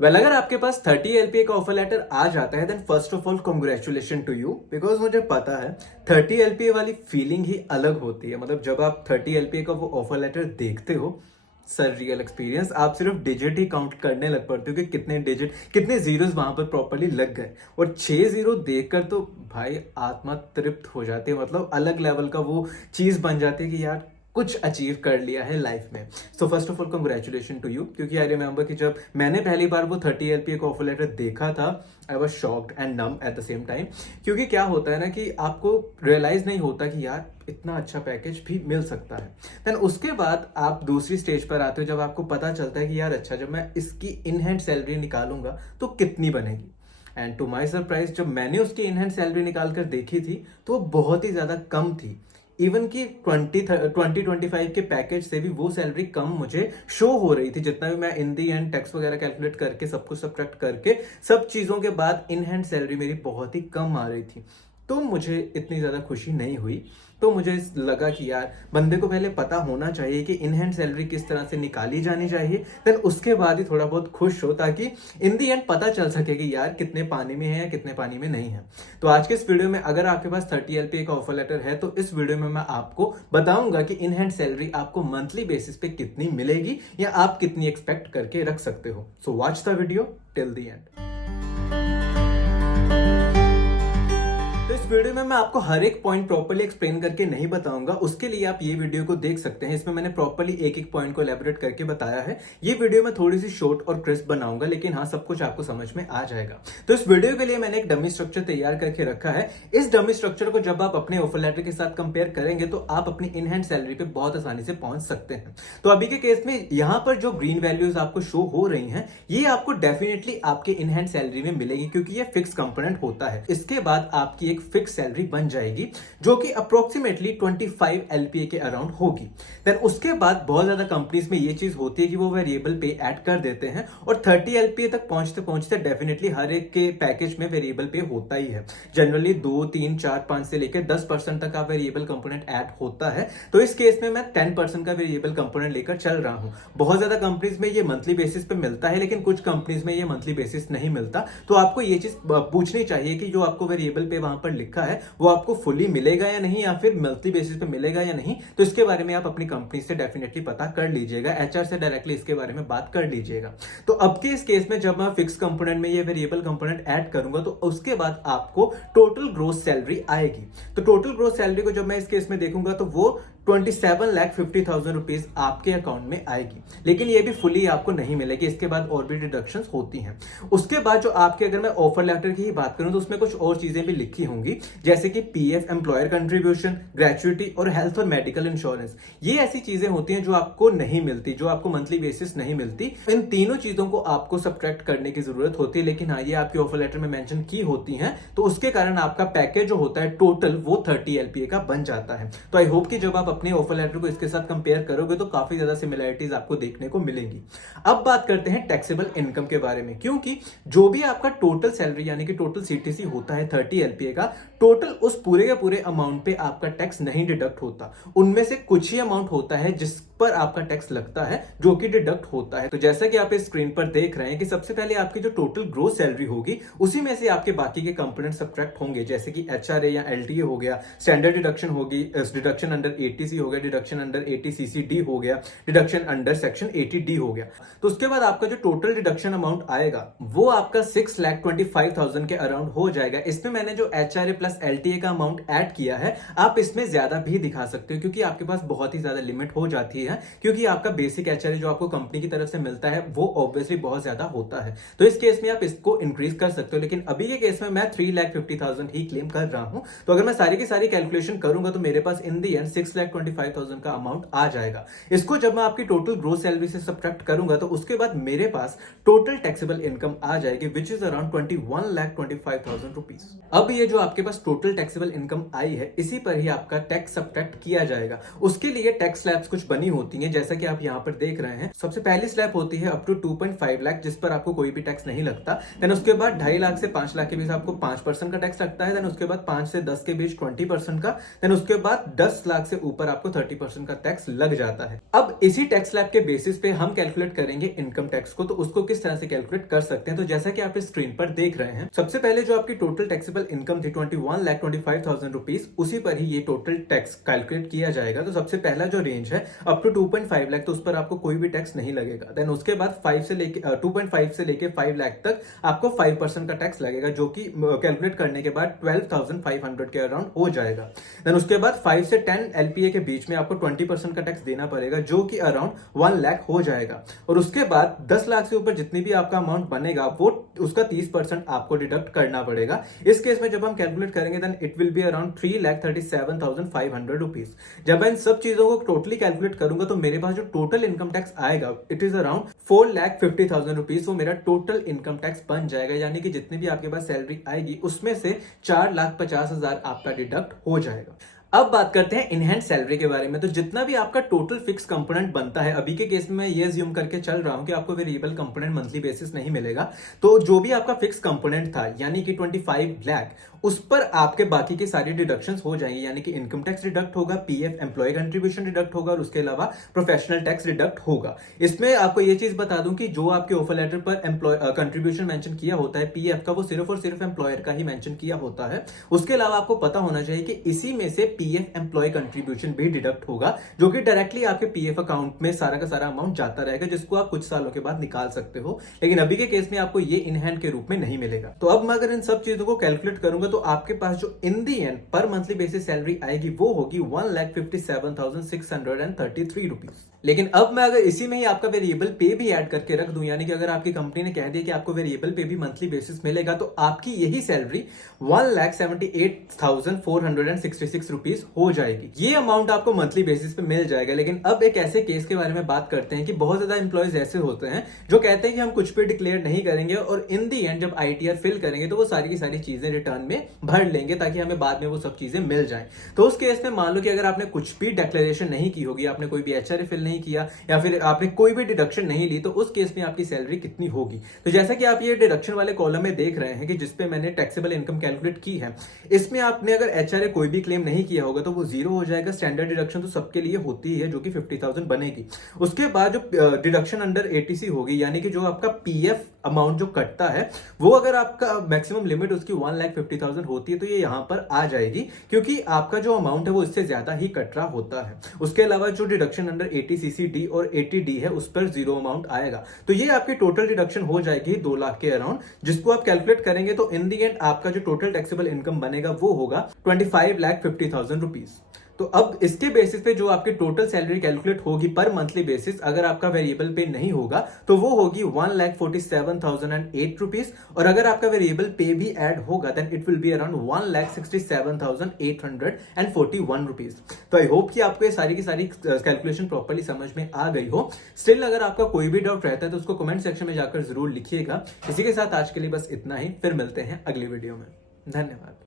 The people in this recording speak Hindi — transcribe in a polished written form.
अगर आपके पास 30 एलपीए का ऑफर लेटर आ जाता है then first of all congratulation to you, because मुझे पता है 30 एलपीए वाली फीलिंग ही अलग होती है। मतलब जब आप 30 एलपीए का वो ऑफर लेटर देखते हो, सर रियल एक्सपीरियंस, आप सिर्फ डिजिट ही काउंट करने लग पड़ते हो कि कितने डिजिट, कितने जीरोस वहां पर प्रॉपर्ली लग गए। और 6 जीरो देखकर तो भाई आत्मा तृप्त हो जाती है। मतलब अलग लेवल का वो चीज बन जाती है कि यार कुछ अचीव कर लिया है लाइफ में। So first of all congratulation to you, क्योंकि आई रिमेंबर कि जब मैंने पहली बार वो 30 एलपीए का ऑफर लेटर देखा था, I was shocked and numb at the same time. क्योंकि क्या होता है ना कि आपको रियलाइज नहीं होता कि यार इतना अच्छा पैकेज भी मिल सकता है। देन उसके बाद आप दूसरी स्टेज पर आते हो जब आपको पता चलता है कि यार अच्छा, जब मैं इसकी इन हैंड सैलरी निकालूंगा तो कितनी बनेगी। एंड टू माई सरप्राइज जब मैंने उसकी इन हैंड सैलरी निकाल कर देखी थी तो वो बहुत ही ज्यादा कम थी। इवन कि 2025 के पैकेज से भी वो सैलरी कम मुझे शो हो रही थी, जितना भी मैं इन दी एंड टैक्स वगैरह कैलकुलेट करके सब कुछ सब्ट्रैक्ट करके सब चीजों के बाद इन हैंड सैलरी मेरी बहुत ही कम आ रही थी। तो मुझे इतनी ज्यादा खुशी नहीं हुई। तो मुझे लगा कि यार बंदे को पहले पता होना चाहिए कि इन हैंड सैलरी किस तरह से निकाली जानी चाहिए, फिर उसके बाद ही थोड़ा बहुत खुश हो, ताकि इन दी एंड पता चल सके कि यार कितने पानी में है या कितने पानी में नहीं है। तो आज के इस वीडियो में अगर आपके पास 30 एलपीए का ऑफर लेटर है तो इस वीडियो में मैं आपको बताऊंगा कि इन हैंड सैलरी आपको मंथली बेसिस पे कितनी मिलेगी या आप कितनी एक्सपेक्ट करके रख सकते हो। So watch the video till the end. तो इस वीडियो में मैं आपको हर एक पॉइंट प्रॉपर्ली एक्सप्लेन करके नहीं बताऊंगा, उसके लिए आप ये वीडियो को देख सकते हैं। इसमें मैंने प्रॉपर्ली एक एक पॉइंट को एलैबोरेट करके बताया है। ये वीडियो मैं थोड़ी सी शॉर्ट और क्रिस्प बनाऊंगा, लेकिन हाँ सब कुछ आपको समझ में आ जाएगा। तो इस वीडियो के लिए मैंने एक डमी स्ट्रक्चर तैयार करके रखा है। इस डमी स्ट्रक्चर को जब आप अपने ऑफर लेटर के साथ कंपेयर करेंगे तो आप अपनी इन हैंड सैलरी पे बहुत आसानी से पहुंच सकते हैं। तो अभी के केस में यहाँ पर जो ग्रीन वैल्यूज आपको शो हो रही हैं, ये आपको डेफिनेटली आपके इन हैंड सैलरी में मिलेगी, क्योंकि ये फिक्स कंपोनेंट होता है। इसके बाद आपकी एक फिक्स सैलरी बन जाएगी जो कि अप्रोक्सीमेटली 25 एलपीए के अराउंड होगी। देन उसके बाद बहुत ज्यादा कंपनीज में ये चीज होती है कि वो वेरिएबल पे ऐड कर देते हैं और 30 एलपीए तक पहुंचते पहुंचते डेफिनेटली हर एक के पैकेज में वेरिएबल पे होता ही है। जनरली 2, 3, 4, 5 से लेकर 10% तक का वेरिएबल कंपोनेंट ऐड होता है। तो इस केस में मैं 10% का वेरिएबल कंपोनेंट लेकर चल रहा हूं। बहुत ज्यादा कंपनीज में ये मंथली बेसिस पे मिलता है, लेकिन कुछ कंपनीज में ये मंथली बेसिस नहीं मिलता। तो आपको ये चीज पूछनी चाहिए कि जो आपको वेरिएबल पे वहां पर लिखा है वो आपको फुली मिलेगा या नहीं, या फिर मंथली बेसिस पे मिलेगा या नहीं। तो इसके बारे में आप अपनी कंपनी से डेफिनेटली पता कर लीजिएगा, एचआर से डायरेक्टली इसके बारे में बात कर लीजिएगा। तो अब के इस केस में जब मैं फिक्स कंपोनेंट में ये वेरिएबल कंपोनेंट ऐड करूंगा तो उसके बाद आपको टोटल ग्रोस सैलरी आएगी। तो टोटल ग्रोस सैलरी को जब मैं इस केस में देखूंगा तो वो 27,50,000 रुपीज आपके अकाउंट में आएगी, लेकिन ये भी फुली आपको नहीं मिलेगी। इसके बाद और भी डिडक्शंस होती हैं। उसके बाद जो आपके, अगर मैं ऑफर लेटर की ही बात करूं तो उसमें कुछ और चीजें भी लिखी होंगी, जैसे कि पीएफ, एम्प्लॉयर कंट्रीब्यूशन, ग्रेचुइटी और हेल्थ और मेडिकल इंश्योरेंस। ये ऐसी चीजें होती हैं जो आपको नहीं मिलती, जो आपको मंथली बेसिस नहीं मिलती। इन तीनों चीजों को आपको सब्ट्रैक्ट करने की जरूरत होती है, लेकिन हाँ ये आपके ऑफर लेटर में मेंशन की होती हैं। तो उसके कारण आपका पैकेज जो होता है टोटल वो 30 एलपीए का बन जाता है। तो आई होप कि जब आप अपने ऑफर लेटर को इसके साथ कंपेयर करोगे तो काफी ज्यादा सिमिलरिटीज आपको देखने को मिलेंगी। अब बात करते हैं टैक्सेबल इनकम के बारे में, क्योंकि जो भी आपका टोटल सैलरी यानी कि टोटल सीटीसी होता है 30 एलपीए का, टोटल उस पूरे के पूरे अमाउंट पे आपका टैक्स नहीं डिडक्ट होता। उनमें से कुछ ही अमाउंट होता है जिस पर आपका टैक्स लगता है, जो कि डिडक्ट होता है। तो जैसा कि आप इस स्क्रीन पर देख रहे हैं कि सबसे पहले आपकी जो टोटल ग्रोस सैलरी होगी उसी में से आपके बाकी के कंपोनेंट सब्ट्रैक्ट होंगे, जैसे कि एचआरए या एलटीए हो गया, स्टैंडर्ड डिडक्शन होगी, डिडक्शन अंडर 80सी हो गया, डिडक्शन अंडर 80सीसी हो गया, डिडक्शन अंडर सेक्शन 80D हो गया। तो उसके बाद आपका जो टोटल डिडक्शन अमाउंट आएगा वो आपका 6,25,000 के अराउंड हो जाएगा। इसमें मैंने जो एचआरए प्लस एलटीए का अमाउंट ऐड किया है, आप इसमें ज्यादा भी दिखा सकते हो, क्योंकि आपके पास बहुत ही ज्यादा लिमिट हो जाती है, क्योंकि आपका बेसिक एचआरए जो आपको कंपनी की तरफ से मिलता है वो ऑब्वियसली बहुत ज्यादा होता है। तो इस केस में आप इसको इंक्रीज कर सकते हो, लेकिन अभी के केस में मैं 3,50,000 ही क्लेम कर रहा हूं। तो अगर मैं सारी की सारी कैलकुलेशन करूंगा तो मेरे पास इन दी एंड 6,25,000 का अमाउंट आ जाएगा। इसको जब मैं आपकी टोटल ग्रोस सैलरी से सब्ट्रैक्ट करूंगा तो उसके बाद मेरे पास टोटल टैक्सेबल इनकम आ जाएगी, विच इज अराउंड 21,25,000 रुपीज। अब ये जो आपके पास टोटल टैक्सेबल इनकम आई है, इसी पर ही आपका टैक्स सब्ट्रैक्ट किया जाएगा। उसके लिए टैक्स स्लैब्स कुछ बनी होती है, जैसा कि आप यहाँ पर देख रहे हैं। सबसे पहली स्लैब होती है अप टू 2.5 लाख, जिस पर आपको कोई भी टैक्स नहीं लगता। देन उसके बाद 2.5 लाख से 5 लाख के बीच आपको 5% का टैक्स लगता है। देन उसके बाद 5 से 10 के बीच 20% का। देन उसके बाद 10 लाख से ऊपर आपको 30% का टैक्स लग जाता है। अब इसी टैक्स स्लैब के बेसिस पे हम कैलकुलेट करेंगे इनकम टैक्स को। तो उसको किस तरह से कैलकुलेट कर सकते हैं, तो जैसा कि आप इस स्क्रीन पर देख रहे हैं, सबसे पहले जो आपकी टोटल टैक्सेबल इनकम थी 21,25,000 रुपीज, उसी पर ही ये टोटल टैक्स कैलकुलेट किया जाएगा। तो सबसे पहला जो रेंज है अप टू 2.5 लाख, तो उस पर आपको कोई भी टैक्स नहीं लगेगा। देन उसके बाद 2.5 से लेके 5 लाख तक आपको 5% का टैक्स लगेगा, जो कि कैलकुलेट करने के बाद 12,500 के अराउंड हो जाएगा। देन उसके बाद 5 से 10 एलपीए के बीच में आपको 20% का टैक्स देना पड़ेगा, जो कि अराउंड 1 लाख हो जाएगा। और उसके बाद 10 लाख से ऊपर जितनी भी आपका अमाउंट बनेगा वो उसका 30% आपको डिडक्ट करना पड़ेगा। इस केस में जब हम कैलकुलेट करेंगे then it will be around 3,37,500 rupees. जब मैं इन सब चीजों को टोटली कैलकुलेट करूंगा तो मेरे पास जो टोटल इनकम टैक्स आएगा इट इज अराउंड 4,50,000 रुपीज। वो मेरा टोटल इनकम टैक्स बन जाएगा, यानी कि जितनी भी आपके पास सैलरी आएगी उसमें से 4,50,000 आपका डिडक्ट हो जाएगा। अब बात करते हैं इनहैंस सैलरी के बारे में। तो जितना भी आपका टोटल फिक्स कंपोनेंट बनता है, अभी के केस में मैं ये अज्यूम करके चल रहा हूं कि आपको वेरिएबल कंपोनेंट मंथली बेसिस नहीं मिलेगा, तो जो भी आपका फिक्स कंपोनेंट था यानी कि 25 लाख, उस पर आपके बाकी की सारी डिडक्शंस हो जाएंगे, यानी कि इनकम टैक्स डिडक्ट होगा, पीएफ एम्प्लॉय कंट्रीब्यूशन डिडक्ट होगा और उसके अलावा प्रोफेशनल टैक्स डिडक्ट होगा। इसमें आपको ये चीज बता दूं कि जो आपके ऑफर लेटर पर एम्प्लॉय कंट्रीब्यूशन मेंशन किया होता है पीएफ का, वो सिर्फ और सिर्फ एम्प्लॉयर का ही मेंशन किया होता है। उसके अलावा आपको पता होना चाहिए कि इसी में से पीएफ एम्प्लॉय कंट्रीब्यूशन भी डिडक्ट होगा, जो कि डायरेक्टली आपके पीएफ अकाउंट में सारा का सारा अमाउंट जाता रहेगा, जिसको आप कुछ सालों के बाद निकाल सकते हो। लेकिन अभी के केस में आपको ये इन हैंड के रूप में नहीं मिलेगा। तो अब मैं अगर इन सब चीजों को कैलकुलेट करूंगा तो आपके पास जो इन दी एंड पर मंथली बेसिस सैलरी आएगी वो होगी 1,57,633 रुपीज। लेकिन अब मैं अगर इसी में ही आपका वेरिएबल पे भी ऐड करके रख दूं, यानी कि अगर आपकी कंपनी ने कह दिया कि आपको वेरिएबल पे भी मंथली बेसिस मिलेगा, तो आपकी यही सैलरी 1,78,466 रुपीज हो जाएगी। ये अमाउंट आपको मंथली बेसिस पे मिल जाएगा। लेकिन अब एक ऐसे केस के बारे में बात करते हैं कि बहुत ज्यादा एम्प्लॉयज ऐसे होते हैं जो कहते हैं कि हम कुछ भी डिक्लेयर नहीं करेंगे और इन दी एंड जब आईटीआर फिल करेंगे तो वो सारी की सारी चीजें रिटर्न में भर लेंगे ताकि हमें बाद में वो सब चीजें मिल जाएं। तो उस केस में मान लो कि अगर आपने कुछ भी डिक्लेरेशन नहीं की होगी, आपने कोई भी एचआरए फिल नहीं किया या फिर आपने कोई भी डिडक्शन नहीं ली, तो उस केस में आपकी सैलरी कितनी होगी। तो जैसा कि आप ये डिडक्शन वाले कॉलम में देख रहे हैं कि जिसपे मैंने टैक्सेबल इनकम कैलकुलेट की है, इसमें आपने अगर एचआरए कोई भी क्लेम नहीं किया होगा तो वो 0 हो जाएगा। स्टैंडर्ड डिडक्शन तो सबके लिए होती है जो कि 50,000 बनेगी। उसके बाद जो डिडक्शन अंडर एटीसी होगी, यानी कि जो आपका पीएफ अमाउंट जो कटता है, वो अगर आपका मैक्सिमम लिमिट उसकी 1,50,000 होती है तो ये यहां पर आ जाएगी, क्योंकि आपका जो अमाउंट है वो इससे ज्यादा ही कट रहा होता है। उसके अलावा जो डिडक्शन अंडर 80CCD और 80D है उस पर 0 अमाउंट आएगा। तो ये आपकी टोटल डिडक्शन हो जाएगी 2 लाख के अराउंड, जिसको आप कैलकुलेट करेंगे तो इन दी एंड आपका जो टोटल टैक्सेबल इनकम बनेगा वो होगा 25,50,000 रुपीज। तो अब इसके बेसिस पे जो आपकी टोटल सैलरी कैलकुलेट होगी पर मंथली बेसिस, अगर आपका वेरिएबल पे नहीं होगा तो वो होगी 1,47,008 रुपीज, और अगर आपका वेरिएबल पे भी ऐड होगा then it will be around 1,67,841 rupees. तो आई होप कि आपको ये सारी की सारी कैलकुलेशन प्रॉपर्ली समझ में आ गई हो। स्टिल अगर आपका कोई भी डाउट रहता है तो उसको कमेंट सेक्शन में जाकर जरूर लिखिएगा। इसी के साथ आज के लिए बस इतना ही, फिर मिलते हैं अगली वीडियो में। धन्यवाद।